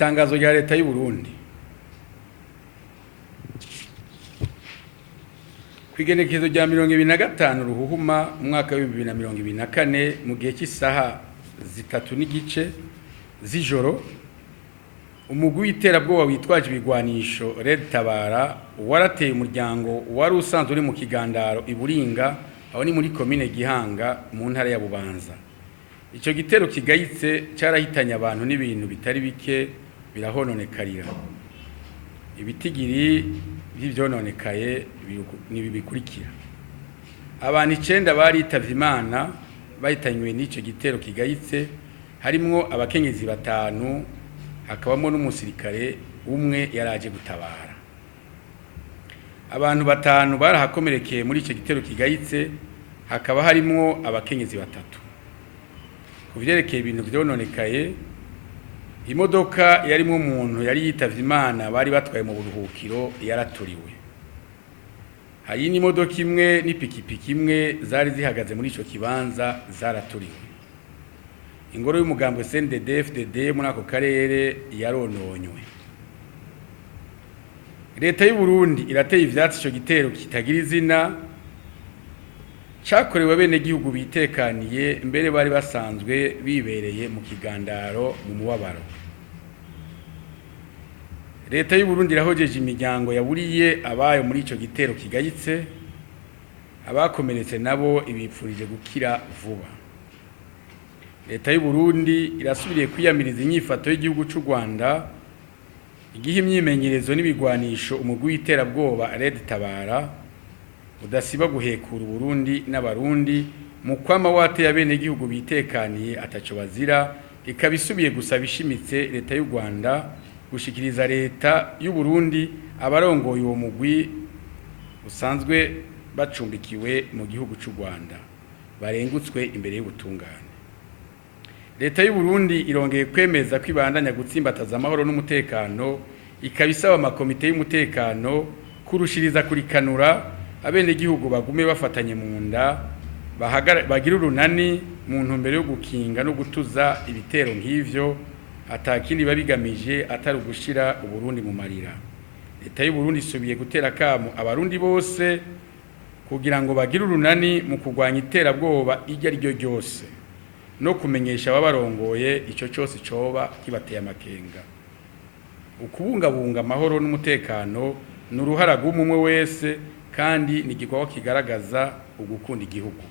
itangazo rya leta y'u Burundi kwigenekezo rya 2025 ruhuhuma mu mwaka wa 2024 mu gihe cy'isaha 3:30 z'ijoro umugwi w'iterabwoba witwaje ibigwanisho Red Tabara warateye umuryango wari usanzwe uri mu kigandaro iburinga aho ni muri commune Gihanga mu ntara ya Bubanza. Ico gitero kigayitse carahitanye abantu n'ibintu bitari bike birahononekarira. Ibitigiri by'ivyononekaye ni bikurikira. Abantu 9 baritavye Imana bahitanywe n'ico gitero kigayitse, harimwo abakenyezi 5 hakabamo n'umusirikare umwe yaraje gutabara. Abantu 5 barahakomerekeye muri ico gitero kigayitse, hakaba harimwo abakenyezi 3. Kuvyerekeye ibintu vyononekaye, imodoka yarimwo umuntu yari yitavye Imana bari batwaye mu buruhukiro yaraturiwe. Hari n'imodoka imwe n'ipikipiki imwe zari zihagaze muri ico kibanza zaraturiwe. Ingoro y'umugambwe CNDD-FDD muri ako karere yarononywe. Leta y'u Burundi irateye ivyatsi ico gitero kitagira izina cakorewe bene gihugu bitekaniye mbere bari basanzwe bibereye mu kigandaro mu mubabaro. Leta y'u Burundi irahojeje imiryango yaburiye abayo muri ico gitero kigayitse, abakomeretse nabo ibipfurije gukira vuba. Leta y'u Burundi irasubiriye kwiyamiriza inyifato y'igihugu c'u Rwanda igihe imyimenyerezo n'ibigwanisho umugwi w'iterabwoba Red Tabara udasiba guhekura Burundi n'abarundi mu kwama wateye abene gihugu bitekaniye ataco bazira, ikabisubiye gusaba ishimitse leta y'u Rwanda gushikiriza leta y'u Burundi abarongoye uwo mugwi usanzwe bacumbikiwe mu gihugu c'u Rwanda barengutswe imbere y'ubutungane. Leta y'u Burundi irongeye kwemeza kwibandanya gutsimbataza amahoro n'umutekano, ikabisaba amakomite y'umutekano kurushiriza kurikanura abene gihugu bagume bafatanye mu nda bagira urunani mu ntumbero yo gukinga no gutuza ibitero nk'ivyo atakindi babigamije atari ugushira Uburundi mu marira. Leta y'u Burundi isubiye gutera kamo abarundi bose kugira ngo bagire urunani mu kurwanya iterabwoba iryo ari ryo ryose no kumenyesha ababarongoye ico cyose coba kibateye amakenga. Ukubungabunga amahoro n'umutekano n'uruhara rw'umwe wese kandi ni igikorwa kigaragaza ugukunda igihugu.